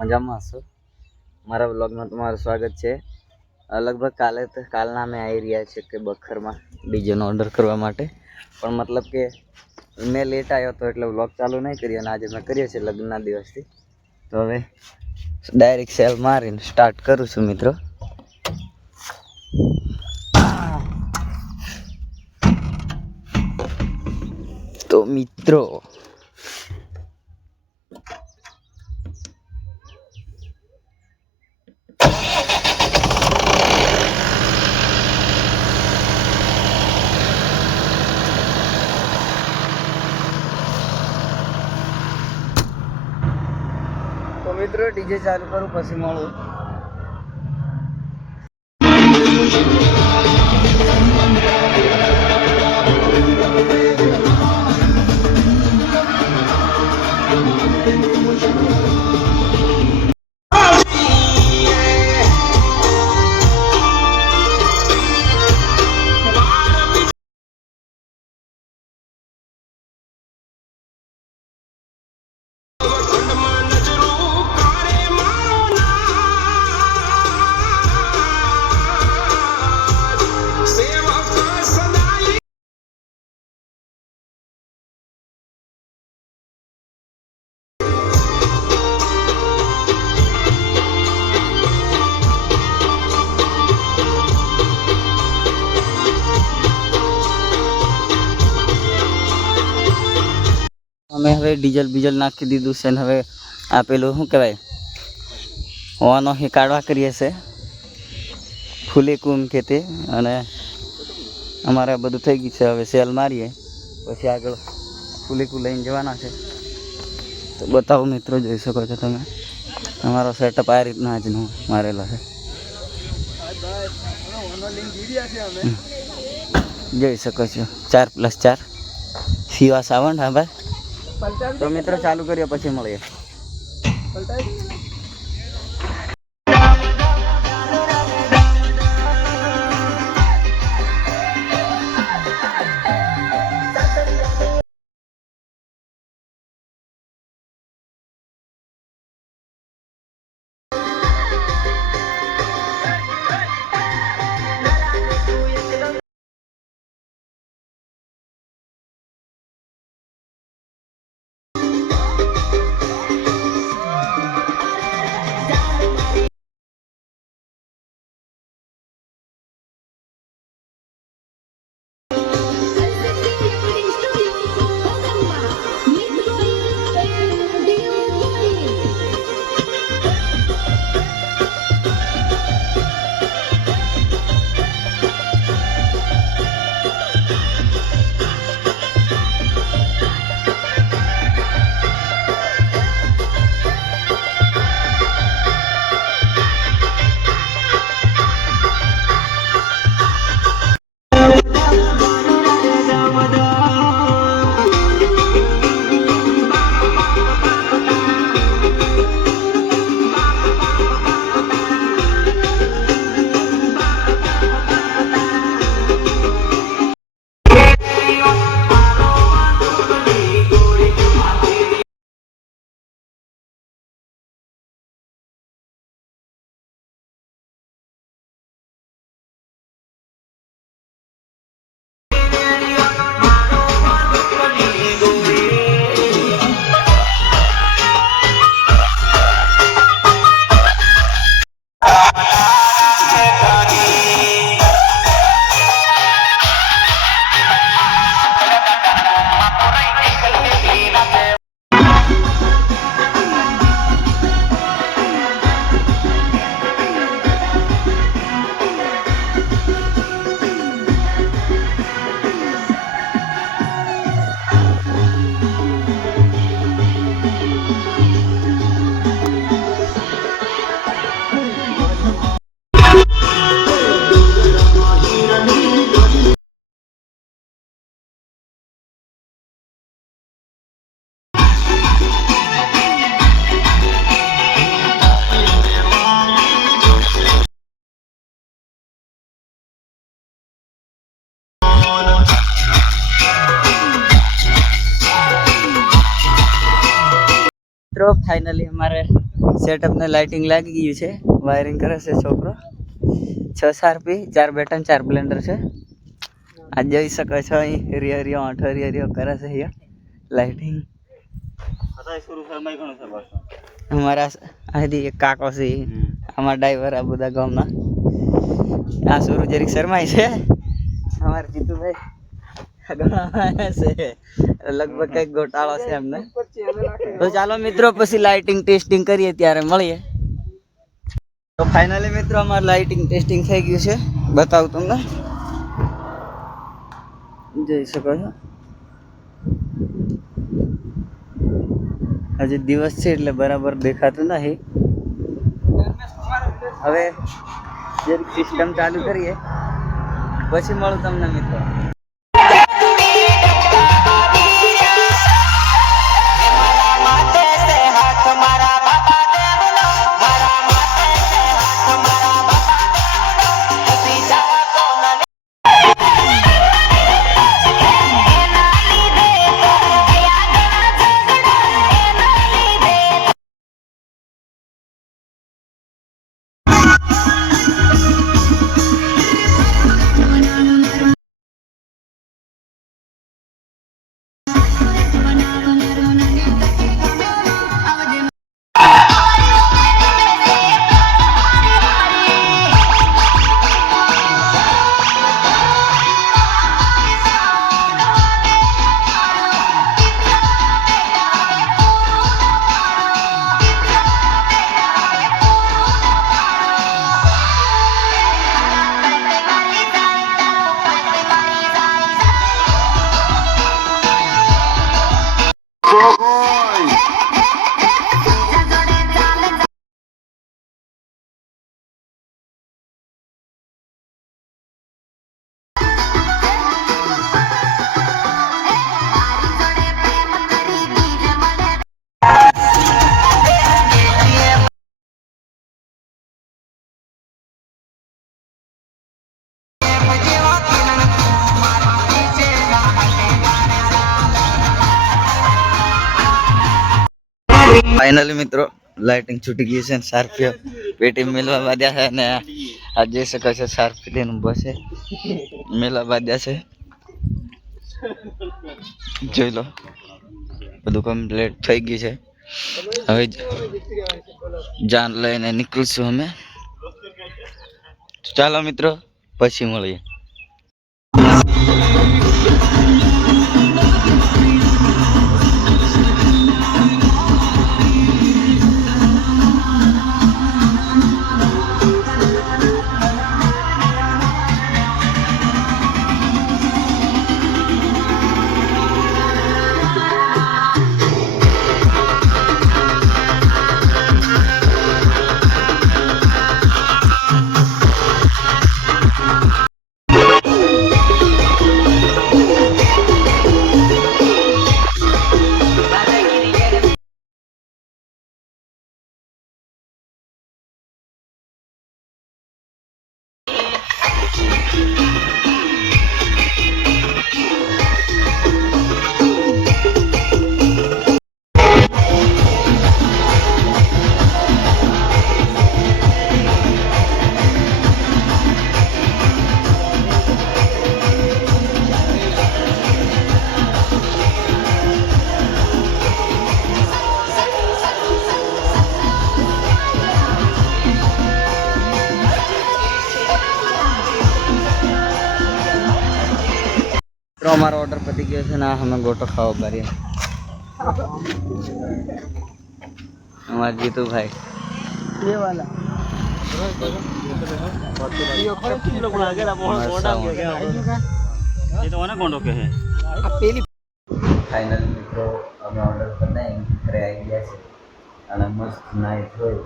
મજામાં હશો. મારા વ્લોગમાં તમારું સ્વાગત છે. લગભગ કાલના અમે આવી રહ્યા છીએ કે બખરમાં ડીજેનો ઓર્ડર કરવા માટે, પણ મતલબ કે મેં લેટ આવ્યો હતો એટલે વ્લોગ ચાલુ નહીં કરી, અને આજે મેં કરીએ છીએ લગ્નના દિવસથી. તો હવે ડાયરેક્ટ સેલ મારીને સ્ટાર્ટ કરું છું મિત્રો. તો મિત્રો ડીજે ચાલુ કરું પછી મળું. અમે હવે ડીઝલ નાખી દીધું છે ને હવે આ પેલું શું કહેવાય હોવાનો એ કાઢવા કરીએ છે ફૂલેકુમ કે તે, અને અમારે બધું થઈ ગયું છે. હવે સેલ મારીએ પછી આગળ ફૂલેકું લઈને જવાના છે. તો બતાવો મિત્રો, જોઈ શકો છો તમે અમારો સેટઅપ આ રીતના આજનો મારેલો છે. જોઈ શકો છો 4+4 સીવા સાવન. હા ભાઈ, તો મિત્રો ચાલુ કરીએ પછી મળીએ. મિત્રો ફાઇનલી અમારે સેટઅપ ને લાઇટિંગ લાગી ગયું છે, વાયરિંગ કરે છે છોકરો. 6 સારપી 4 બેટન 4 બ્લેન્ડર છે. આ જોઈ શકો છો અહીં હરિયો કરે છે અહીંયા લાઇટિંગ. અમારા અહીંથી એક કાકો છે, અમારા ડ્રાઈવર આ બધા ગામના. આ સુરુ જરીક શરમાય છે. અમારા જીતુભાઈ છે, લગભગ કઈક ગોટાળો છે એમને. તો ચાલો મિત્રો પછી લાઇટિંગ ટેસ્ટિંગ કરીએ ત્યારે મળીએ. તો ફાઇનલી મિત્રો અમારે લાઇટિંગ ટેસ્ટિંગ થઈ ગયું છે, બતાવું તમને. જોઈ શકો છો હજી દિવસ છે એટલે બરાબર દેખાતું નથી. હવે જરીક સિસ્ટમ ચાલુ કરીએ પછી મળું તમને મિત્રો. ફાઇનલી મિત્રો લાઇટિંગ છૂટી ગઈ છે, સારપીઓ પેટી મેળવા બાંધ્યા છે ને આ જોઈ શકો છો સારપીનું બસે મેળવા બાંધ્યા છે. જોઈ લો બધું કમ્પ્લીટ થઈ ગયું છે. હવે જાન લઈને નીકળશું અમે. ચાલો મિત્રો પછી મળીએ. तो हमारा ऑर्डर पती गया है ना, हमें गोटो खाओ बारी हमारे जीतू भाई ये वाला ये तो गोटो के है फाइनल मित्रों हमें ऑर्डर करना है घरे आई गया છે અને મસ્ત નાઈ ધોઈ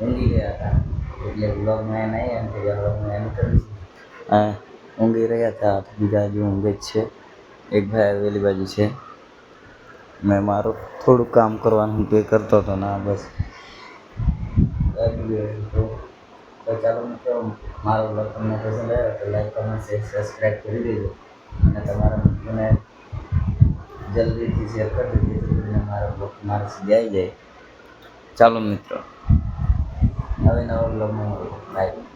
ઊંઘી ગયા હતા એટલે વ્લોગ માં નહીં એમ કે વ્લોગ માં એમ કરીશું. ઊંઘી રહ્યા હતા બીજા હજુ ઊંઘે જ છે. એક ભાઈ આવેલી બાજુ છે. મેં મારું થોડું કામ કરવાનું તે કરતો હતો ના બસ તો ચાલો મિત્રો મારો વ્લોગ તમને પસંદ આવ્યો તો લાઈક કમેન્ટ શેર સબસ્ક્રાઈબ કરી દેજો અને તમારા મિત્રોને જલ્દીથી શેર કરી દેજો જેથી કરીને મારો વ્લોગ તમારા સુધી આવી જાય. ચાલો મિત્રો હવે નવા બ્લોગમાં મળીએ બાય.